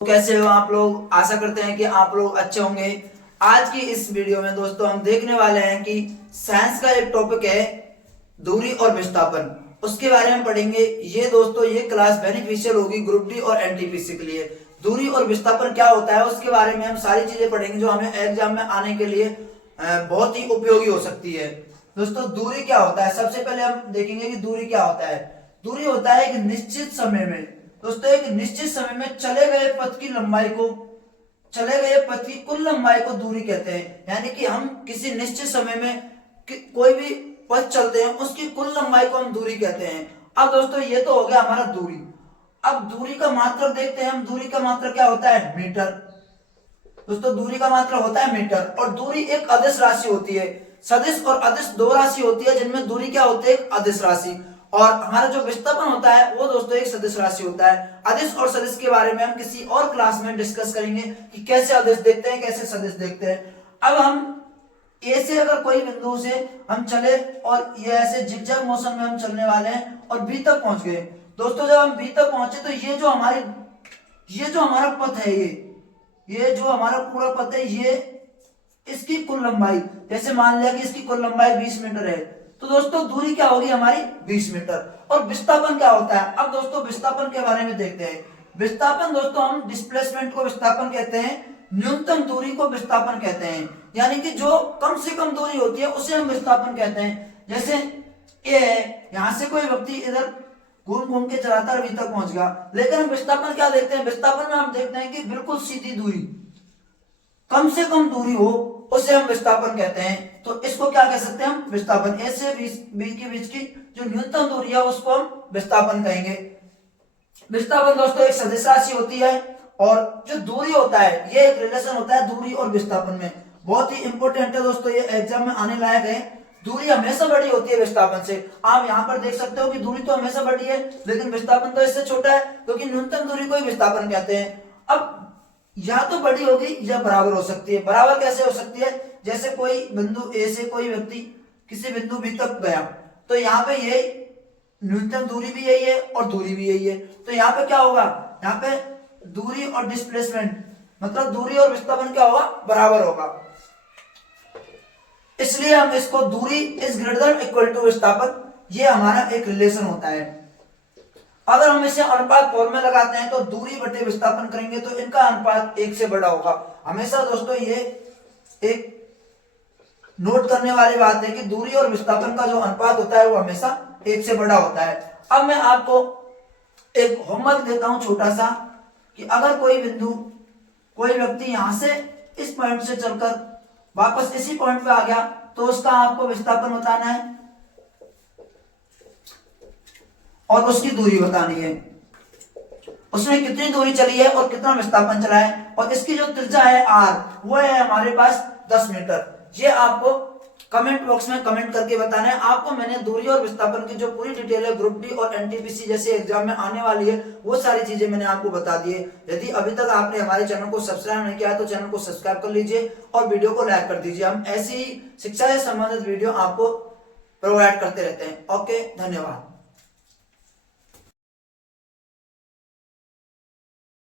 कैसे हो आप लोग। आशा करते हैं कि आप लोग अच्छे होंगे। आज की इस वीडियो में दोस्तों हम देखने वाले हैं कि साइंस का एक टॉपिक है दूरी और विस्थापन, उसके बारे में पढ़ेंगे। ये दोस्तों ये क्लास बेनिफिशियल होगी ग्रुप डी और एनटीपीसी के लिए। दूरी और विस्थापन क्या होता है उसके बारे में हम सारी चीजें पढ़ेंगे जो हमें एग्जाम में आने के लिए बहुत ही उपयोगी हो सकती है। दोस्तों दूरी क्या होता है, सबसे पहले हम देखेंगे कि दूरी क्या होता है। दूरी होता है एक निश्चित समय में, दोस्तों एक निश्चित समय में चले गए पथ की लंबाई को, चले गए पथ की कुल लंबाई को दूरी कहते हैं। यानी कि हम किसी निश्चित समय में कोई भी पथ चलते हैं उसकी कुल लंबाई को हम दूरी कहते हैं। अब दोस्तों ये तो हो गया हमारा दूरी। अब दूरी का मात्रक देखते हैं हम। दूरी का मात्रक क्या होता है, मीटर। दोस्तों दूरी का मात्रक होता है मीटर। और दूरी एक अदिश राशि होती है। सदिश और अदिश दो राशि होती है जिनमें दूरी क्या होती है, एक अदिश राशि। और हमारा जो विस्थापन होता है वो दोस्तों एक सदिश राशि होता है। अदिश और सदिश के बारे में हम किसी और क्लास में डिस्कस करेंगे कि कैसे अदिश देखते हैं, कैसे सदिश देखते हैं। अब हम ए से अगर कोई बिंदु से हम चले और ये ऐसे जिगजैग मोशन में हम चलने वाले हैं और बी तक पहुंच गए। दोस्तों जब हम बी तक पहुंचे तो ये जो हमारा पथ है, ये जो हमारा पूरा पथ है, ये इसकी कुल लंबाई, जैसे मान लिया कि इसकी कुल लंबाई 20 मीटर है, तो दोस्तों दूरी क्या होगी हमारी 20 मीटर। और विस्थापन क्या होता है, अब दोस्तों विस्थापन के बारे में देखते हैं। विस्थापन दोस्तों हम डिस्प्लेसमेंट को विस्थापन कहते हैं, न्यूनतम दूरी को विस्थापन कहते हैं। यानी कि जो कम से कम दूरी होती है उसे हम विस्थापन कहते हैं। जैसे ये है, यहां से कोई व्यक्ति इधर घूम घूम के चलाता अभी तक पहुंच गया, लेकिन हम विस्थापन क्या देखते हैं, विस्थापन में हम देखते हैं कि बिल्कुल सीधी दूरी, कम से कम दूरी हो उसे हम विस्थापन कहते हैं। तो इसको क्या कह सकते हैं हम, विस्थापन। ए से बी के बीच की जो न्यूनतम दूरी है उसको हम विस्थापन कहेंगे। विस्थापन दोस्तों एक सदिश राशि होती है। और जो दूरी होता है ये एक रिलेशन होता है दूरी और विस्थापन में, बहुत ही इंपॉर्टेंट है दोस्तों, ये एग्जाम में आने लायक है। दूरी हमेशा बड़ी होती है विस्थापन से। आप यहाँ पर देख सकते हो कि दूरी तो हमेशा बड़ी है लेकिन विस्थापन तो इससे छोटा है, क्योंकि न्यूनतम दूरी को ही विस्थापन कहते हैं। अब या तो बड़ी होगी या बराबर हो सकती है। बराबर कैसे हो सकती है, जैसे कोई बिंदु ए से कोई व्यक्ति किसी बिंदु बी तक गया, तो यहाँ पे ये न्यूनतम दूरी भी यही है और दूरी भी यही है, तो यहाँ पे क्या होगा, यहाँ पे दूरी और डिस्प्लेसमेंट मतलब दूरी और विस्थापन क्या होगा, बराबर होगा। इसलिए हम इसको दूरी is greater than equal to विस्थापन, ये हमारा एक रिलेशन होता है। अगर हम इसे अनुपात फॉर्म में लगाते हैं तो दूरी बटे विस्थापन करेंगे तो इनका अनुपात 1 से बड़ा होगा। हमेशा दोस्तों ये एक नोट करने वाली बात है कि दूरी और विस्थापन का जो अनुपात होता है वो हमेशा 1 से बड़ा होता है। अब मैं आपको एक होमवर्क देता हूं छोटा सा, कि अगर कोई व्यक्ति यहां से इस पॉइंट से चलकर वापस इसी पॉइंट पे आ गया तो उसका आपको विस्थापन बताना है और उसकी दूरी बतानी है, उसमें कितनी दूरी चली है और कितना विस्थापन चला है। और इसकी जो त्रिज्या है r वो है हमारे पास 10 मीटर। ये आपको कमेंट बॉक्स में कमेंट करके बताना है। आपको मैंने दूरी और विस्थापन की जो पूरी डिटेल है ग्रुप डी और एनटीपीसी जैसे एग्जाम में आने वाली है वो सारी चीजें मैंने आपको बता दी है। यदि अभी तक आपने हमारे चैनल को सब्सक्राइब नहीं किया तो चैनल को सब्सक्राइब कर लीजिए और वीडियो को लाइक कर दीजिए। हम ऐसी ही शिक्षा से संबंधित वीडियो आपको प्रोवाइड करते रहते हैं। ओके, धन्यवाद।